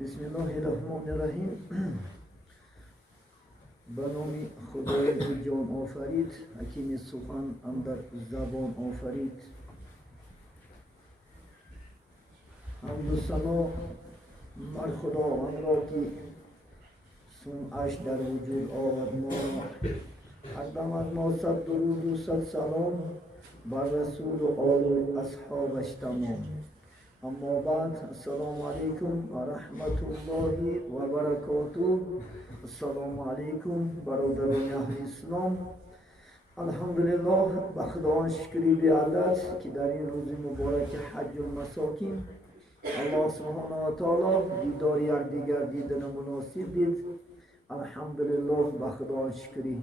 بسم الله الرحمن الرحیم. به نام خدای که جان آفرید، حکیم سخن اندر زبان آفرید. حمد و ثنا مر خداوند را که صنعش در وجود آورد ما را. هر دم از ما صد درود و صد سلام بر رسول و آل و اصحابش تمام. اما بعد، السلام علیکم و رحمت الله و برکاته. السلام علیکم برادران اهل اسلام. الحمدلله، به خداوند شکری بی‌عدد که در این روز مبارک حج المساکین الله سبحانه و تعالی دیدار یکدیگر دیدن مناسب دید. الحمدلله، به خداوند شکری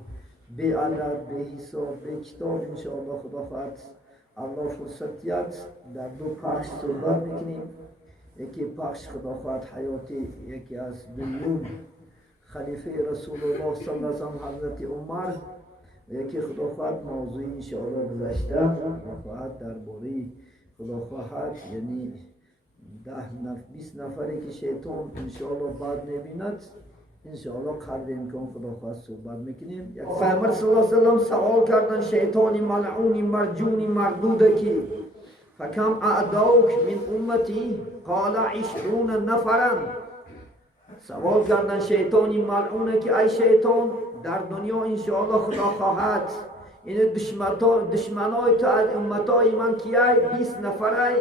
بی‌عدد، به حساب، به کتاب. انشاءالله خدا خواهد الله فرصتیت در دو پخش صحبت میکنیم. یکی پخش خدا خواهد حیاتی یکی از دوم خلیفه رسول الله صلی الله علیه و حضرت عمر، یکی خدا خواهد موضوع انشاءالله گذشته خدا خواهد درباره خدا خواهد یعنی 20 نفری که شیطان انشاءالله بعد میبیند انشاءالله قدر امکان خدا خواهد صحبت میکنیم. پیامبر صلی الله علیه و سلم سوال کردن شیطانی ملعونی مرجونی مردوده کی فکم اعداک من امتی قال 20 نفرا. سوال کردن شیطانی ملعونه که ای شیطان در دنیا انشاءالله خدا خواهد این دشمنای تا از امتای من کیای 20 نفرای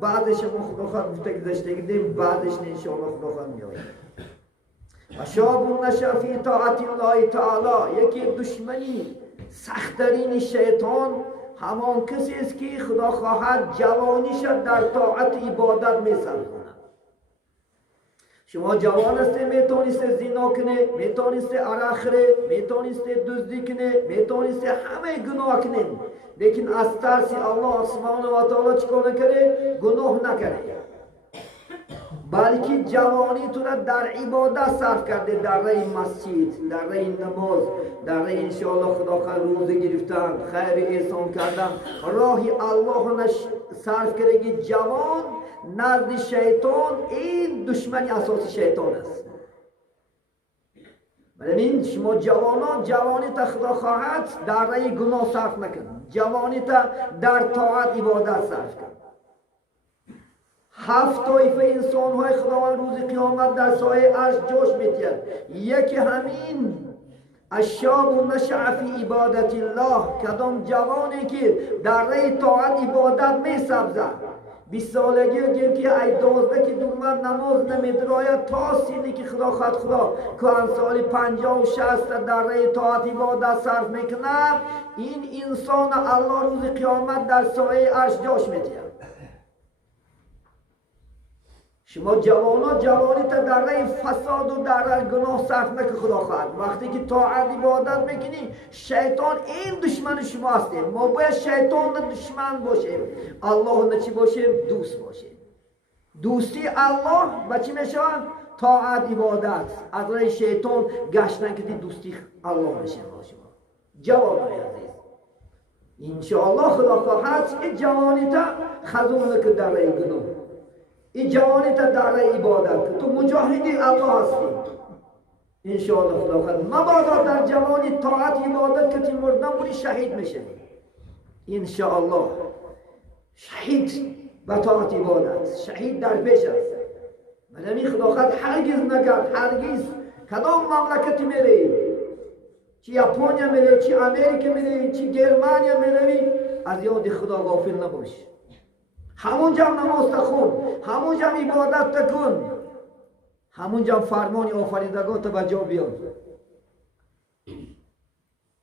بعدش ما خدا خواهد گذشته گردیم بعدش انشاءالله خدا خواهد میآید. و شاب نشأ فی طاعت الله تعالی، یکی دشمنی سخت‌ترین شیطان همان کسی است که خدا خواهد جوانیش در طاعت عبادت می‌سازد. شما جوان هستی میتونستی زنا کنی، میتونستی عرق خوری، میتونستی دزدی کنی، میتونستی همه گناه کنی، لیکن از ترس الله سبحانه و تعالی چیکار نکنی؟ گناه نکنی، بلکه جوانی تو را در عبادت صرف کرده، در راه مسجد، در راه نماز، در راه انشاءالله خدا خواهد روزه گرفتن، خیر احسان کردن، راه الله صرف کرده. جوان نزد شیطان این دشمنی اساسی شیطان است. ببین شما جوانی تا خدا خواهد در راه گناه صرف نکن، جوانی تا در طاعت عبادت صرف کن. 7 طایفه انسان های خداوند روز قیامت در سایه عرش جوش می‌دهند. یکی همین الشاب نشأ فی عبادت الله، کدام جوانی که در راه طاعت عبادت می‌سبزد. 20 سالگی گیر که ای 12 که دومد نماز نمیدراید تا سینی که خدا خواهد خدا که سال 50 و 60 در راه طاعت عبادت صرف میکنه، این انسان الله روز قیامت در سایه عرش جاش می‌دهد. شما جوانی تا در راه فساد و در راه گناه صرف نکن خدا خواهد. وقتی که طاعت عبادت میکنی شیطان این دشمن شما هستیم. ما باید شیطان دشمن باشیم، الله نه چی باشیم؟ دوست باشیم. دوستی الله با چی میشه؟ طاعت عبادت. از راه شیطان گشتن که دوستی الله میشه با شما. جوانای عزیز انشاءالله خدا خواهد این جوانی تا خزون نکن در راه گناه، این جوانی تا در راه عبادت، تو مجاهدی الله هستی انشاءالله خدا خواهد. مبادا در جوانی طاعت عبادت که مردن بودی شهید میشه انشاءالله. شهید به طاعت عبادت، شهید در پیش است. من خدا خواهد هرگز نگرد، هرگز کدام مملکتی میری، چی یاپونیا میری، چی امریکا میری، چی گرمانیا میری، از یاد خدا غافل نباش. همونجا نماز تخون، همونجا عبادت تکن، همونجا فرمان آفریدگاه تا به جا بیار.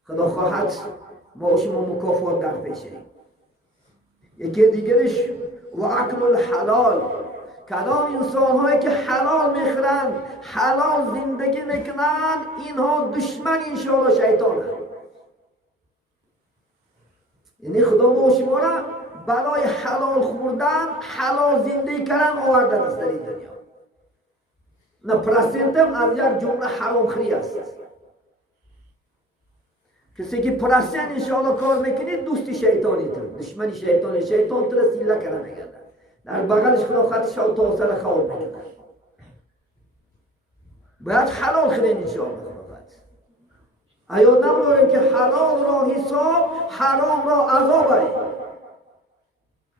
خدا خواهد ما شما مکافات در پیشه. یکی دیگرش و اکل الحلال، کدام انسان هایی که حلال میخورند، حلال زندگی میکنند، اینها دشمن انشاءالله شیطان هست. یعنی خدا ما شما را برای حلال خوردن، حلال زندگی کردن آورده است در این دنیا. نه پرسنتم از یک جمله حرام خوری است. کسی که پرسن انشاءالله کار میکنید دوستی شیطانی تر، دشمنی شیطانی، شیطان تر سیله کرده میگرده، در بغلش خدا خواهد شو تا سر خواب میکنه. باید حلال خورین انشاءالله. آیا نمی‌دونیم که حلال را حساب، حرام را عذاب است.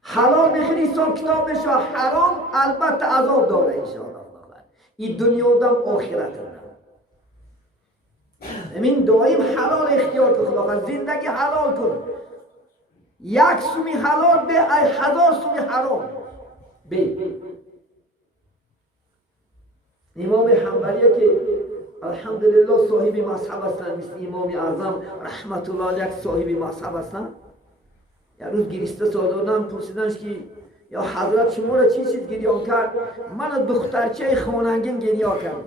حلال بخوری حساب کتاب بشه، حرام البته عذاب داره انشاءالله. این دنیا دم آخرت دم. همین دائم حلال اختیار کن خداوند، زندگی حلال کن. یک سومی حلال به 1000 سومی حرام به. امام حنبلی که الحمدلله صاحب مذهب هستند، مثل امام اعظم رحمت الله علیه صاحب مذهب هستند. یک روز گریسته سالانم پرسیدنش که یا حضرت شما را چی چیز گریان کرد؟ من دخترچه خاننگین گریان کرد.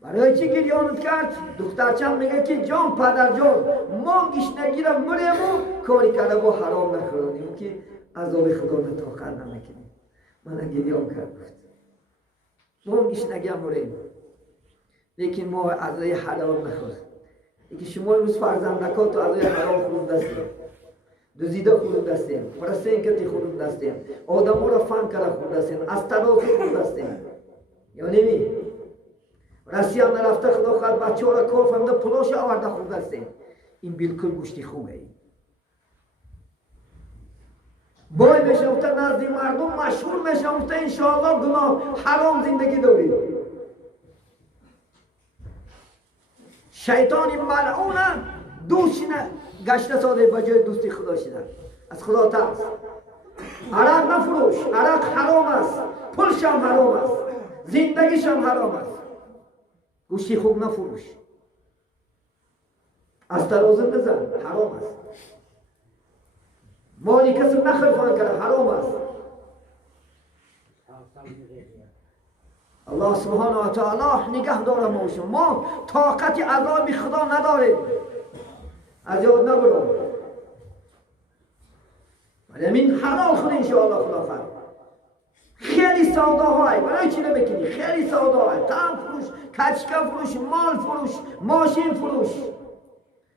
برای چی گریانت کرد؟ دخترچم میگه که جان پدر جان ما گشنگیرم مریم و کاری کرده با حرام نخوردیم که عذاب خدا نتاقت نمیکنیم. من گریان کرد ما گشنگیم مریم، لیکن ما عذاب حرام نخورد. یکی شما امروز فرزندکات و عذاب حرام خورد دستیم، دوزیده خورد دستیم، پرستین کتی خورد دستیم، آدم ها را فن کرده خورد دستیم، از تراز خورد دستیم. یا نمی رسیه هم نرفته خدا خواهد بچه ها را کاف همده پلاش آورده خورد دستیم. این بالکل گوشتی خوبه. بای میشوفته نزدی مردم مشهور میشوفته انشاءالله گناه حرام زندگی داری. شیطان ملعون دوست گشته ساده بجای دوستی خدا شده. از خدا ترس. عرق نفروش، عرق حرام است، پولش هم حرام است، زندگیش هم حرام است. گوشتی خوب نفروش، از ترازه نزن، حرام است. مالی کسی نخرفان کرده، حرام است. الله سبحانه و تعالی نگه داره ما شما. ما طاقت عذاب خدا نداریم، از یاد نبرو. ولی این حلال خود انشاءالله خدا فرد. خیلی سوداهای برای چی نمیکنی؟ خیلی سوداهای تام فروش، کچکه فروش، مال فروش، ماشین فروش،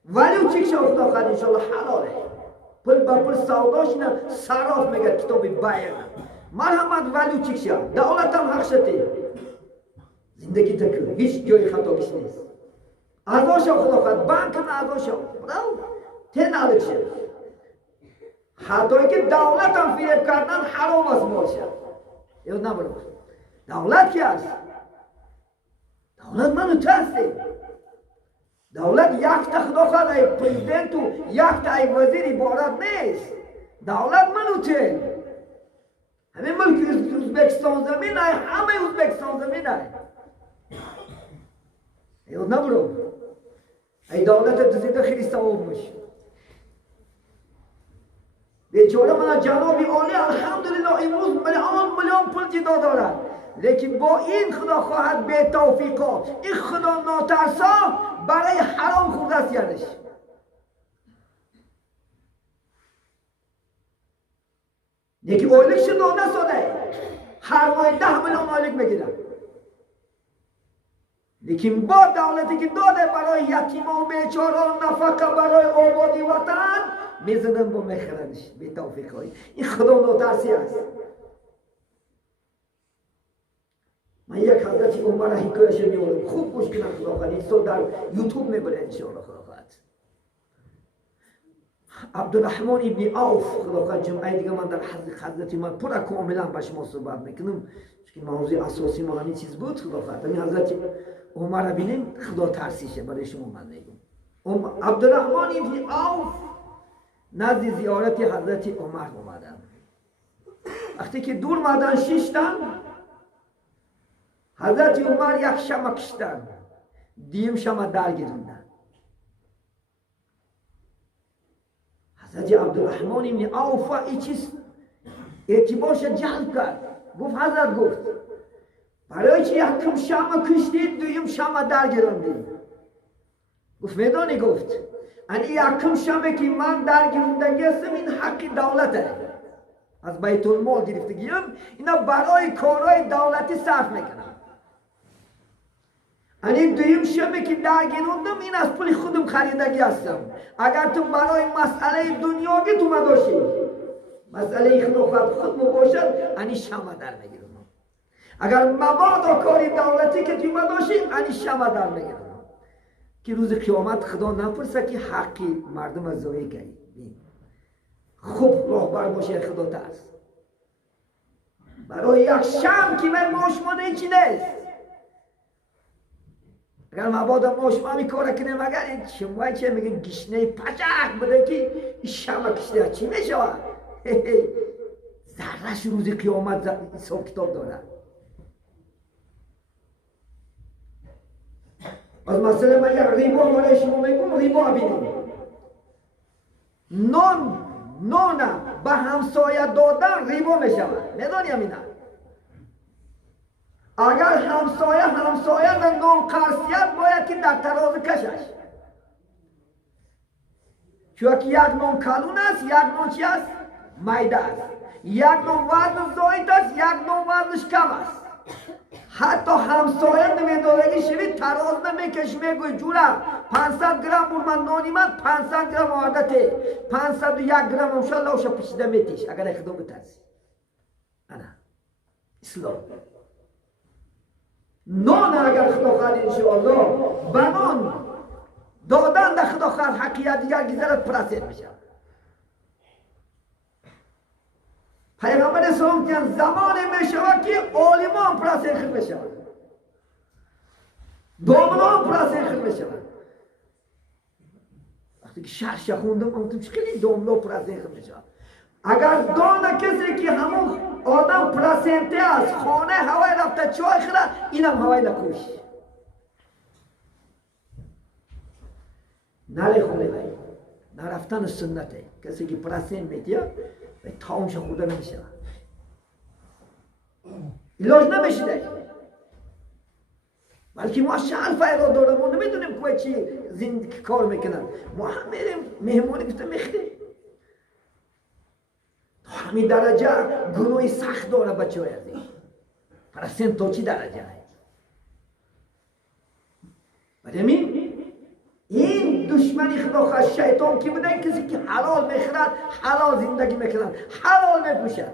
ولی چی شو خدا فرد انشاءالله حلاله. پل با پل سوداش نه صراف میگه کتاب بیع. مرحمت ولی چی شو دولت هم حق شده. زندگی تکرار هیچ جای خطاش نیست. ازاش خدا فرد بانک نه ازاش برو تن علکشه. حتی که دولت هم فریب کردن حرام است مالشه. یاد نبرو. دولت کی است؟ دولت منو ترسه. دولت یک تا خدا خواهد ای پریزیدنت و یک تا ای وزیر عبارت نیست. دولت منو ته. همه ملک ازبکستان زمین ای، همه ازبکستان زمین ای. یاد نبرو. ای دولت دزیده خیلی ثواب میشه. بیچاره من جناب عالی الحمدلله امروز میلیون پول جدا دارد، لیکن با این خدا خواهد به توفیقا این خدا ناترسا برای حرام خود است یعنیش. یکی اولیک شده نساده هر ماه 10 میلیون اولیک میگیرن، لیکن با دولتی که داده برای یتیمان و بیچاران نفقه برای آبادی وطن میزنن با میخرنش به توفیق های این خدا ناترسی است. من یک حضرت عمر حکایش میارم خوب گوش کنم خدا خواهد. این سو در یوتیوب میبره انشاءالله خدا خواهد. عبدالرحمن ابن عوف خدا خواهد جمعه دیگه من در حضرت من پورا کاملا با شما صحبت میکنم چون موضوع اساسی ما همین چیز بود خدا خواهد. این حضرت عمر بینیم خدا ترسیشه برای شما من میگم. عبدالرحمن ابن عوف نزد زیارت حضرت عمر اومدن. وقتی که دور مدن شیشتن حضرت عمر یک شمع کشتن، دیم شمع درگیروندن. حضرت عبدالرحمن ابن عوف این چیز اعتبارش جلب کرد. گفت حضرت گفت برای چی یکم شمع کشتید دویم شمع درگیروندید؟ گفت میدانی گفت این یکم شمعی که من درگیروندگی هستم این حق دولته، از بیت المال گرفتگیم، اینا برای کارهای دولتی صرف میکنم. این دویم شمعی که درگیروندم این از پول خودم خریدگی هستم. اگر تو برای مسئله دنیاوی تو مداشی مسئله خود باشد این شمع در میگیرم. اگر مبادا کاری دولتی که توی ما داشتی اینی شما در میگیرن که روز قیامت خدا نپرسه که حقی مردم از ضایع کردی. خوب راهبر باشه خدا ترس. برای یک شم که من ماشمان هیچی نیست. اگر مبادا ماشما می کاره کنیم اگر این شمایی چه میگن گشنه پچک بده که این شمه کشته چی میشود؟ ذرهش روز قیامت حساب کتاب داره. از مثلا من یک ریبا برای شما میگم ریبا بینیم. نون به همسایه دادن ریبا میشود. میدونیم اینا؟ اگر همسایه در نون قرصیت باید که در تراز کشش. چون که یک نون کلون است، یک نون چی است؟ میده است. یک نون وزن زاید است، یک نون وزنش کم است. حتی همسایه نمیدونگی شوید تراز نمیکش میگوی جورا 500 گرم بور من نانی من 500 گرم عادته 501 گرم انشاءالله اوشا پشیده میتیش اگر اخدو بترسی. انا اسلام نان اگر خدا خواهد انشاءالله بنان دادن در خدا خواهد حقیقت دیگر گذرت پرسید میشه. پیغمبر اسلام که زمان میشود که عالمان پرسیخ میشود، دامنان پرسیخ میشود. وقتی که شرش خوندم گفتم خیلی داملا پرسیخ میشود. اگر دانه کسی که همون آدم پرسنته است خانه هوای رفته چای خورد اینم هوای نکوش نره خونه بایی نرفتن سنته. کسی که پرسن میتیه به تاونش خوده نمیشه علاج نمیشه بلکه ما شعر فایده دارم و نمیدونیم که چی زندگی کار میکنن. ما هم میریم مهمونی گفتم میخریم همین درجه گروه سخت داره بچه های ازی پرستن تا چی درجه برای این دشمنی خدا خواهد شیطان که بوده کسی که حلال میخورد حلال زندگی میکنند حلال میپوشد.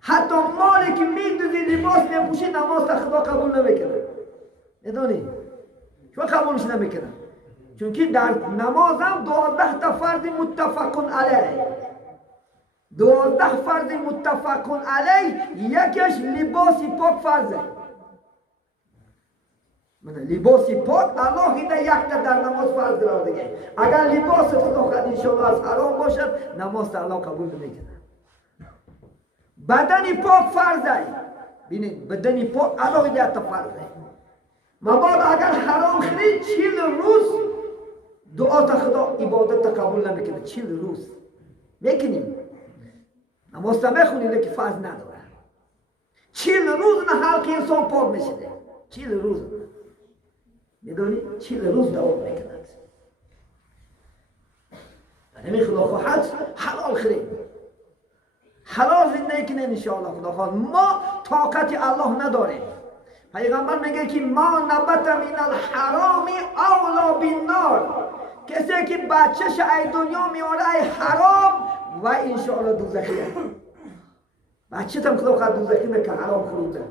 حتی مالی که میدوزی لباس میپوشی نماز خدا قبول نمیکنه. میدونی چون قبولش نمیکنه؟ چون که در نماز هم 12 تا فرض متفقون علیه 12 فرض متفقون علیه یکیش لباسی پاک فرضه. لباسی پاک الله ایده یک تا در نماز فرض قرار دیگه. اگر لباس خدا خواهد انشاءالله از حرام باشد نماز الله قبول نمیکنه. بدنی پاک فرضه. ببینید بدنی پاک الله ایده تا فرضه. مبادا اگر حرام خرید 40 روز دعا تا خدا عبادت تا قبول نمیکنه. 40 روز میکنیم نماز تا میخونیم لیکن فرض نداره. 40 روز نه حلق انسان پاک میشه. 40 روز میدونی 40 روز دوام میکند. نمی خدا خواهد حلال خرید حلال زندگی کنیم انشاءالله. خدا خواهد ما طاقت الله نداریم. پیغمبر میگه که ما نبت من الحرام اولا بالنار. کسی که بچهش ای دنیا میاره ای حرام و انشاءالله دوزخیه. بچه تم خدا خواهد دوزخی میکنه حرام خورده.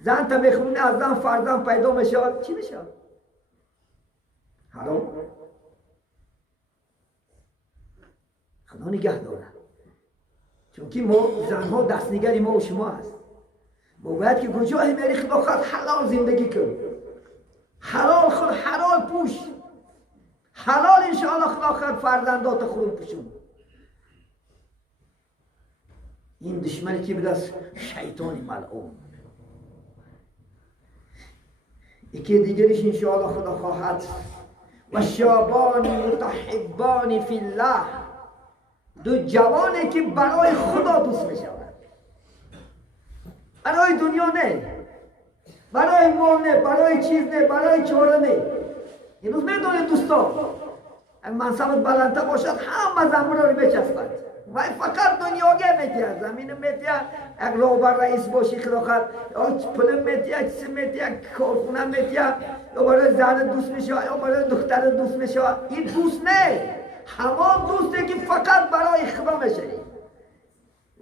زن تا بخونه از زن فرزند پیدا میشه چی میشه؟ حرام. خدا نگه داره. چون که ما زنها دستنگری ما و شما هست. ما باید که کجای میری خدا خواهد حلال زندگی کن. حلال خود حلال پوش. حلال انشاءالله خدا خواهد فرزندات خود پوشون. این دشمنی که بده از شیطانی ملعون. یکی دیگرش انشاءالله خدا خواهد و شابان متحبان فی الله. دو جوانی که برای خدا دوست می شود. برای دنیا نه، برای مال نه، برای چیز نه، برای چهره نه. این روز میدونید دوستان اگر منصبت بلندتر باشد همه زمین رو بچسبد و فقط دنیاگه میتید. زمین میتید یک راهبر رئیس باشی خدا خواهد پول میتید چیز میتید کارخونه میتید یا برای زن دوست میشه یا برای دختر دوست میشه. این دوست نه، همان دوسته که فقط برای خدا میشه.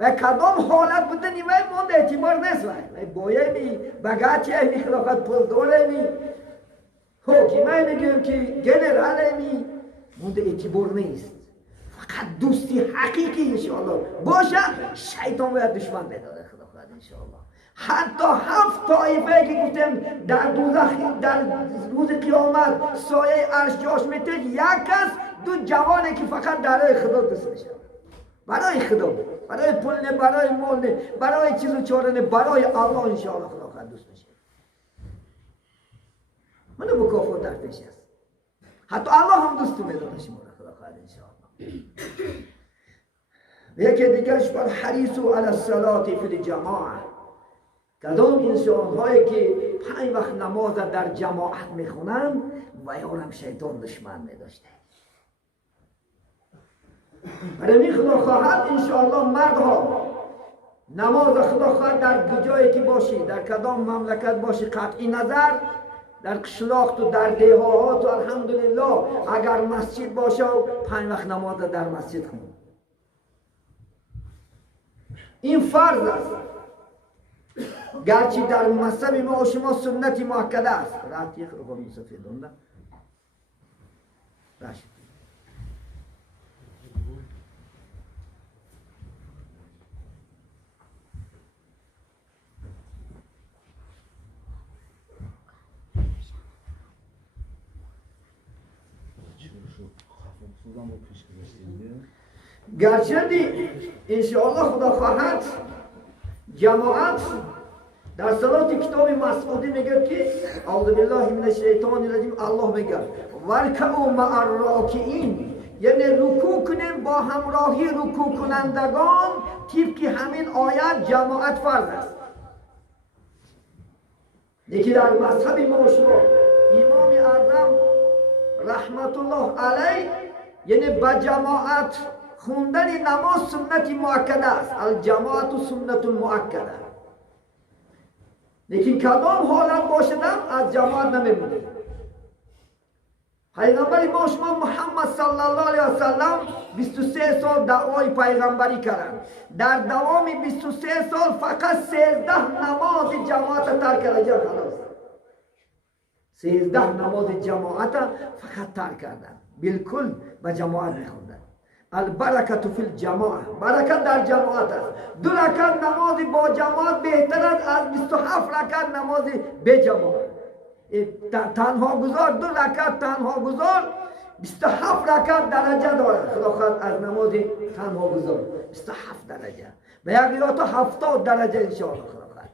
و کدام حالت بوده نیمه مونده اعتبار نیست و بایه می بگاچه می خلافت پول دوله می حکیمه میگیم که جنرال می مونده اعتبار نیست. فقط دوستی حقیقی انشاءالله باشه شیطان باید دشمن بداره خدا خواهد انشاءالله. حتی 7 طایفه که گفتم در دوزخ در روز قیامت سایه عرش جاش میته، یک کس دو جوانه که فقط درای خدا دوست میشه، برای خدا، برای پول نه، برای مال نه، برای چیز و چاره نه، برای الله انشاءالله خدا خواهد دوست میشه. منو بکافر در پیش است. حتی الله هم دوست میداره شما را خدا خواهد انشاءالله. و یکی دیگرش بر حریصو علی الصلاة فی الجماعه، کدام انسان هایی که 5 وقت نماز در جماعت میخونن و یارم شیطان دشمن میداشته. برای خدا خواهد انشاءالله مردها نماز خدا خواهد در جایی که باشی، در کدام مملکت باشی قطعی نظر، در قشلاق تو در دیهات و الحمدلله اگر مسجد باشه 5 وقت نماز در مسجد خون. این فرض است، گرچه در مذهب ما و شما سنتی مؤکده است. رفتی خرابان مسافر دونده باشه. گرچه انشاءالله خدا خواهد جماعت در صلات کتاب مسعودی میگه که اعوذ بالله من الشیطان الرجیم، الله میگه ورکعوا مع الراکعین، یعنی رکوع کنیم با همراهی رکوع کنندگان. طبق همین آیت جماعت فرض است. یکی در مذهب ما شما امام اعظم رحمت الله علیه یعنی با جماعت خوندن نماز سنتی مؤکده است، الجماعت سنت مؤکده. لیکن کدام حالت باشدم از جماعت نمیمونه. پیغمبر ما شما محمد صلی الله علیه و سلم 23 سال دعوای پیغمبری کردند. در دوام 23 سال فقط 13 نماز جماعت ترک کردند. خلاص 13 نماز جماعت فقط ترک کردند، بالکل به جماعت میخوندند. البرکت فی الجماعه، برکت در جماعت است. 2 رکعت نماز با جماعت بهتر است از 27 رکعت نماز به جماعت. تنها گذار 2 رکعت تنها گذار 27 رکعت درجه دارد. خدا خواهد از نماز تنها گذار 27 درجه، به یک روایت 70 درجه انشاءالله خدا خواهد.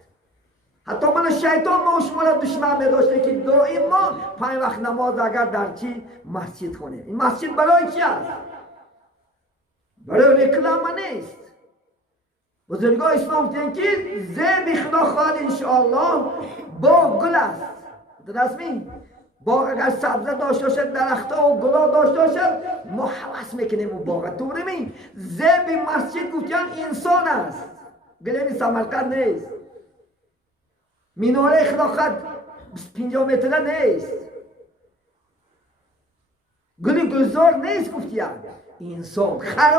حتی من شیطان ما شما را دشمن می‌داشته که دائم ما 5 وقت نماز اگر در چی مسجد خونیم. این مسجد برای چی است؟ برای رکلام نیست. بزرگان اسلام گفتند که زیب خدا خواهد انشاءالله باغ گل است. درستی باغ اگر سبزه داشته باشد، درختها و گلا داشته باشد، ما هوس میکنیم و باغ طوری می. زیب مسجد گفتند انسان است، گلی سمرقند نیست. میناره خدا خواهد 50 متره نیست، گلی گلزار نیست. گفتند انسان خراب